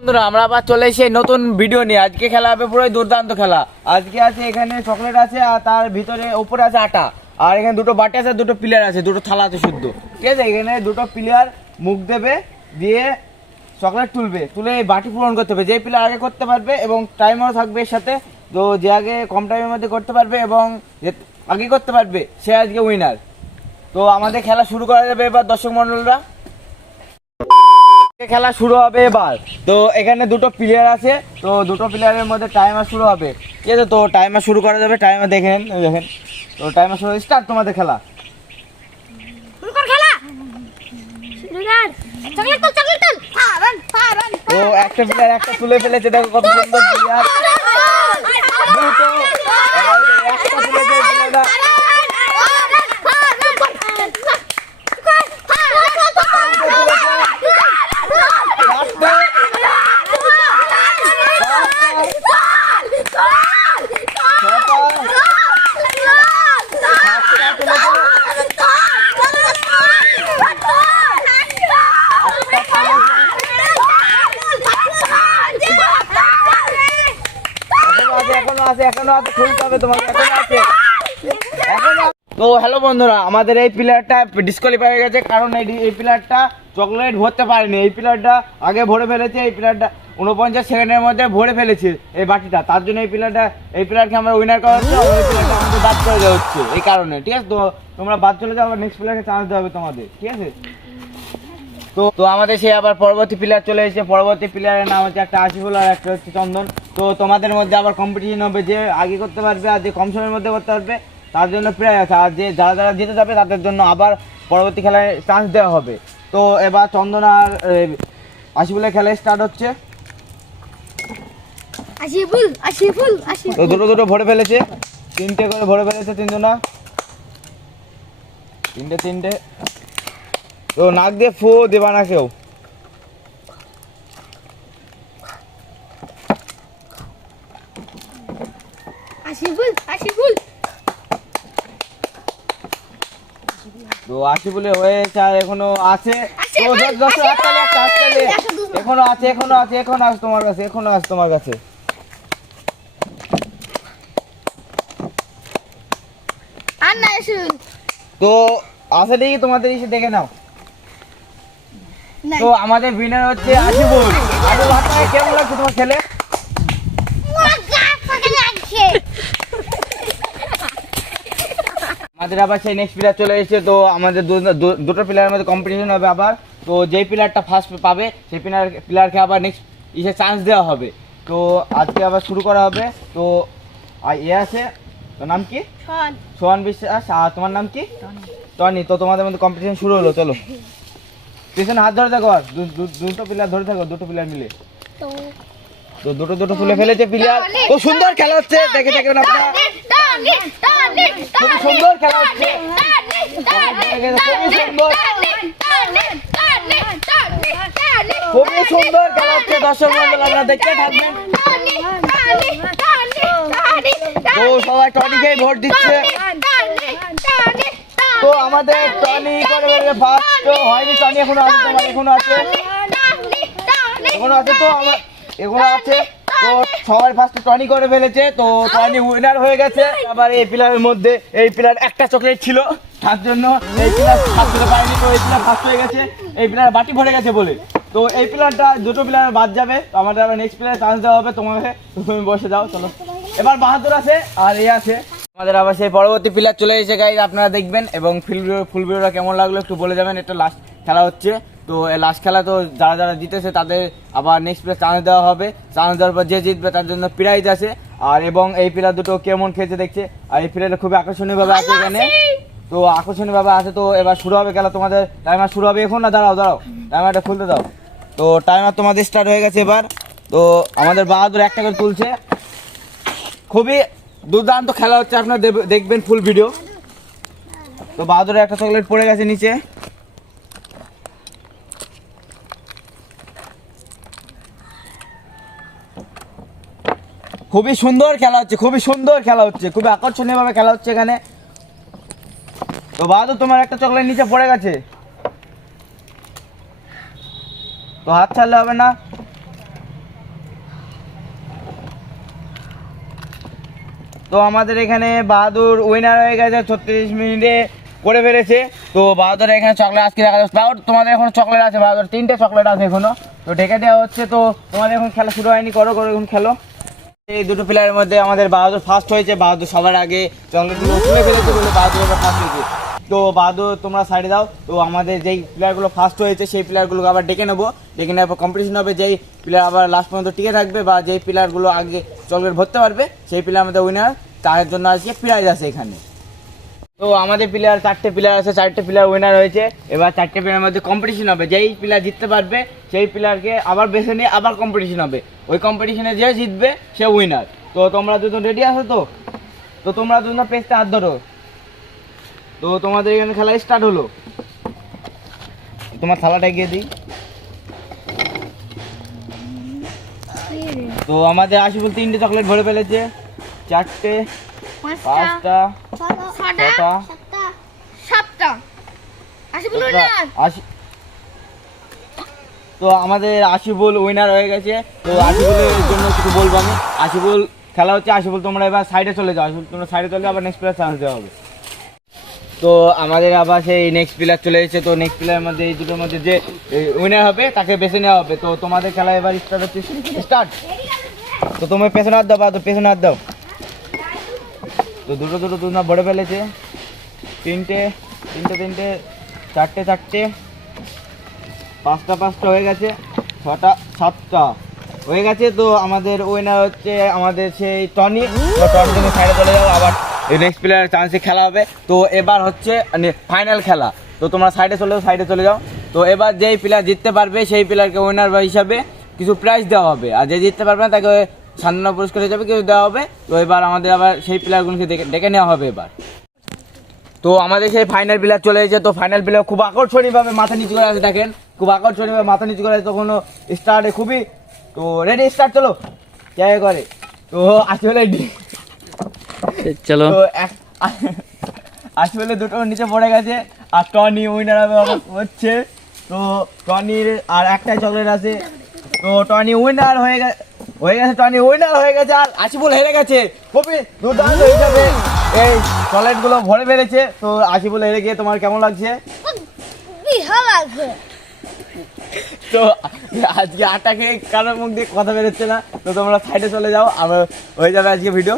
বন্ধুরা, আমরা আবার চলে এসে নতুন ভিডিও নিয়ে। আজকে খেলা হবে পুরোই দুর্দান্ত খেলা। আজকে আছে এখানে চকলেট আছে আর তার ভিতরে ওপরে আছে আটা। আর এখানে দুটো বাটি আছে, দুটো প্লেয়ার আছে, দুটো থালা আছে শুদ্ধ। ঠিক আছে? এখানে দুটো প্লেয়ার মুখ দেবে, দিয়ে চকলেট তুলবে। তুলে বাটি পূরণ করতে হবে। যে প্লেয়ার আগে করতে পারবে এবং টাইমও থাকবে এর সাথে, তো যে আগে কম টাইমের মধ্যে করতে পারবে এবং যে আগে করতে পারবে, সে আজকে উইনার তো আমাদের খেলা শুরু করা যাবে এবার দর্শক মন্ডলরা খেলা শুরু হবে এবার তো এখানে দুটো প্লেয়ার আছে তো দুটো প্লেয়ারের মধ্যে টাইমার শুরু হবে ঠিক আছে তো টাইমার শুরু করা যাবে টাইমার দেখেন দেখেন তো টাইমার শুরু স্টার্ট তোমাদের খেলা তো একটা প্লেয়ার একটা তুলে ফেলেছে দেখো কত সুন্দর প্লেয়ার দুটো একটা তুলেছে প্লেয়ারটা চারটে ছটা সাতটা তুলেছে এখনও এখনও আছে খুলতে হ্যালো বন্ধুরা, আমাদের এই প্লেয়ারটা ডিসকোয়ালিফাই হয়ে গেছে, কারণ এই এই প্লেয়ারটা চকলেট ভরতে পারেনি। এই প্লেয়ারটা আগে ভরে ফেলেছে, এই প্লেয়ারটা উনপঞ্চাশ সেকেন্ডের মধ্যে ভরে ফেলেছে এই বাটিটা। তার জন্য এই প্লেয়ারটা এই প্লেয়ারকে আমরা উইনার করা হচ্ছে ওই প্লেয়ারটা আমাদের বাদ করে দেওয়া হচ্ছে এই কারণে, ঠিক আছে? তো তোমরা বাদ চলে যাও নেক্সট প্লেয়ারকে চান্স দেওয়া হবে তোমাদের, ঠিক আছে? তো তো আমাদের সেই আবার পরবর্তী প্লেয়ার চলে এসেছে। পরবর্তী প্লেয়ারের নাম হচ্ছে একটা আশিফুল আর একটা হচ্ছে চন্দন। তো তোমাদের মধ্যে আবার কম্পিটিশন হবে যে আগে করতে পারবে আর যে কম সময়ের মধ্যে করতে পারবে তার জন্য প্রায় আছে। আর যে যারা যারা জিতে যাবে তাদের জন্য আবার পরবর্তী খেলায় চান্স দেওয়া হবে। তো এবার চন্দন আর এ, আশিফুলের খেলা স্টার্ট হচ্ছে। আশিফুল আশিফুল তো আশিফুল দুটো দুটো ভরে ফেলেছে। তিনটে করে ভরে ফেলেছে তিনজনা। তিনটে তিনটে। তো নাক দিয়ে ফু দেবা না কেউ আশিফুল আশিফুল তো আশি বলে হয়েছে আর এখনও আছে। আছে, আছে। এখনও আছে এখনও আছে এখনও আছে তোমার কাছে এখনও আছে তোমার কাছে। আশিফুল তো আছে দেখি তোমাদের এসে দেখে নাও। তো আমাদের উইনার হচ্ছে আশিবুল হাততালি কেমন লাগছে তোমার খেলে? আমাদের আবার সেই নেক্সট প্লেয়ার চলে এসেছে তো আমাদের দুটো প্লেয়ারের মধ্যে কম্পিটিশন হবে আবার। তো যেই প্লেয়ারটা ফার্স্ট পাবে সেই প্লেয়ার প্লেয়ারকে আবার নেক্সট ইসে চান্স দেওয়া হবে। তো আজকে আবার শুরু করা হবে। তো আর এ আছে নাম কি? সোহান। বিশ্বাস আর তোমার নাম কি? টনি। তো তোমাদের মধ্যে কম্পিটিশন শুরু হলো চলো। পিছনে হাত ধরে থাকো দুটো প্লেয়ার ধরে থাকো দুটো প্লেয়ার মিলে। তো। দুটো দুটো তুলে ফেলেছে প্লেয়ার ও সুন্দর খেলা হচ্ছে দেখে দেখবেন আপনারা। টানি সুন্দর খেলা হচ্ছে খুবই সুন্দর খেলা হচ্ছে দর্শক মন্ডল আপনারা দেখতে থাকবেন তো সবাই টনিকেই ভোট দিচ্ছে তো আমাদের টনি করে ফার্স্ট হয়নি টনি এখনও আছে তোমার এখনও আছে এখনও আছে তো আমার এখনও আছে তো সবাই ফার্স্ট টনি করে ফেলেছে তো টনি উইনার হয়ে গেছে। আবার এই প্লেয়ারের মধ্যে এই প্লেয়ার একটা চকলেট ছিল। তার জন্য এই প্লেয়ার ফার্স্ট হতে পারেনি তো এই প্লেয়ার ফার্স্ট হয়ে গেছে। এই প্লেয়ার বাটি ভরে গেছে বলে। তো এই প্লেয়ারটা দুটো প্লেয়ার বাদ যাবে। তো আমাদের আবার নেক্সট প্লেয়ার চান্স দেওয়া হবে তোমাকে। তুমি বসে যাও চলো। এবার বাহাদুর আছে আর এ আছে। আমাদের আবার সেই পরবর্তী প্লেয়ার চলে এসে গাইজ আপনারা দেখবেন। এবং ফিল ফুল ভিডিওটা কেমন লাগল একটু বলে যাবেন। এটা লাস্ট খেলা হচ্ছে। তো লাস্ট খেলা তো যারা যারা জিতেছে তাদের আবার নেক্সট প্লেয়ার চান্স দেওয়া হবে। চান্স দেওয়ার পর যে জিতবে তার জন্য প্রাইজ আছে। আর এবং এই প্লেয়ার দুটো কেমন খেলছে দেখছে? আর এই প্লেয়ারটা খুবই আকর্ষণীয়ভাবে আছে এখানে। তো আকর্ষণীয়ভাবে আছে তো এবার শুরু হবে খেলা। তোমাদের টাইমার শুরু হবে এখন না? দাঁড়াও দাঁড়াও। টাইমারটা খুলতে দাও। তো টাইমার তোমাদের স্টার্ট হয়ে গেছে এবার। তো আমাদের বাহাদুর একটা করে তুলছে। খুবই দুর্দান্ত খেলা হচ্ছে। আপনারা দেখবেন ফুল ভিডিও তো বাহাদুরের একটা চকলেট পড়ে গেছে নিচে। খুবই সুন্দর খেলা হচ্ছে, খুবই সুন্দর খেলা হচ্ছে খুবই আকর্ষণীয়ভাবে খেলা হচ্ছে এখানে। তো বাহাদুর, তোমার একটা চকলেট নিচে পড়ে গেছে। তো হাত ছাড়লে হবে না। তো আমাদের এখানে বাহাদুর উইনার হয়ে গেছে, ছত্রিশ মিনিটে করে ফেলেছে। তো বাহাদুর এখানে চকলেট আজকে রাখা যাচ্ছে। বাহাদুর, তোমাদের এখন চকলেট আছে? বাহাদুর, তিনটে চকলেট আছে এখনও। তো ঢেকে দেওয়া হচ্ছে, তো তোমাদের এখন খেলা শুরু হয়নি। করো করো, এখন খেলো। এই দুটো প্লেয়ারের মধ্যে আমাদের বাহাদুর ফার্স্ট হয়েছে। বাহাদুর সবার আগে তুলে ফেলেছে বলে বাহাদুর আমরা ফার্স্ট হয়েছে। তো বাহাদুর, তোমরা সাইডে দাও। তো আমাদের যেই প্লেয়ারগুলো ফার্স্ট হয়েছে, সেই প্লেয়ারগুলোকে আবার ডেকে নেব। ডেকে নেওয়ার পর কম্পিটিশন হবে, যেই প্লেয়ার আবার লাস্ট পর্যন্ত টিকে থাকবে বা যেই প্লেয়ারগুলো আগে চকলেট ভরতে পারবে, সেই প্লেয়ার আমাদের উইনার তার জন্য আজকে প্রাইজ আছে এখানে। তো আমাদের প্লেয়ার চারটে প্লেয়ার আছে, চারটে প্লেয়ার উইনার হয়েছে। এবার চারটে প্লেয়ারের মধ্যে কম্পিটিশন হবে। যেই প্লেয়ার জিততে পারবে, সেই প্লেয়ারকে আবার বেছে নিয়ে আবার কম্পিটিশন হবে। ওই কম্পিটিশনে যে জিতবে, সে উইনার তো তোমরা দুজন রেডি আছো তো? তো তোমরা দুজন পেজটা হাত ধরো। তো তোমাদের এখানে খেলা স্টার্ট হলো। তোমার থালাটা গিয়ে দিই। তো আমাদের আশিফুল তিনটে চকলেট ভরে ফেলেছে। চারটে পাঁচটা ছটা সাতটা আশি তো আমাদের আশিফুল উইনার হয়ে গেছে। তো আশিফুলের জন্য কিছু বলব আমি। আশিফুল খেলা হচ্ছে আশিফুল তোমরা এবার সাইডে চলে যাও। আশিফুল তোমরা সাইডে চলে আবার নেক্সট প্লেয়ার চান্স দেওয়া হবে। তো আমাদের আবার সেই নেক্সট প্লেয়ার চলে এসেছে। তো নেক্সট প্লেয়ারের মধ্যে এই দুটোর মধ্যে যে উইনার হবে তাকে বেছে নেওয়া হবে। তো তোমাদের খেলা এবার স্টার্ট হচ্ছে। স্টার্ট তো তোমার পেছনে হাত দাও বা তো পেছনে হাত দাও। তো দুটো দুটো তোমরা ভরে ফেলেছে। তিনটে তিনটে তিনটে, চারটে চারটে। পাঁচটা পাঁচটা হয়ে গেছে। ছটা, সাতটা হয়ে গেছে। তো আমাদের উইনার হচ্ছে আমাদের সেই টনি। টনি সাইডে চলে যাও। আবার নেক্সট প্লেয়ার চান্সে খেলা হবে। তো এবার হচ্ছে ফাইনাল খেলা। তো তোমরা সাইডে চলে যাও সাইডে চলে যাও। তো এবার যেই প্লেয়ার জিততে পারবে, সেই প্লেয়ারকে উইনার হিসাবে কিছু প্রাইজ দেওয়া হবে। আর যে জিততে পারবে না, তাকে সান্ত্বনা পুরস্কার হিসাবে কিছু দেওয়া হবে। তো এবার আমাদের আবার সেই প্লেয়ারগুলোকে ডেকে নেওয়া হবে এবার। তো আমাদের সেই ফাইনাল প্লেয়ার চলে এসেছে। তো ফাইনাল প্লেয়ার খুব আকর্ষণীয়ভাবে মাথা নিচু করে আছে দেখেন। খুব আকর্ষণীয়ভাবে মাথা নিচু করে আছে। তখন স্টার্টে খুবই তো রেডি স্টার্ট চলো। জায়গা করে। তো আসলে চলো। আসলে দুটো নিচে পড়ে গেছে। আর টনি উইনার হবে হচ্ছে। তো টনির আর একটাই চকলেট আছে। তো টনি উইনার হয়ে গেছে হয়ে গেছে টনি উইনার হয়ে গেছে আর আশিফুল হেরে গেছে। খুবই দুর্দান্ত হিসাবে এই চকলেটগুলো ভরে ফেলেছে। তো আশিফুল হেরে গিয়ে তোমার কেমন লাগছে? তো আজকে আটা খেয়ে কারোর মুখ দিয়ে কথা বেরোচ্ছে না। তো তোমরা সাইডে চলে যাও আমার হয়ে যাবে আজকে ভিডিও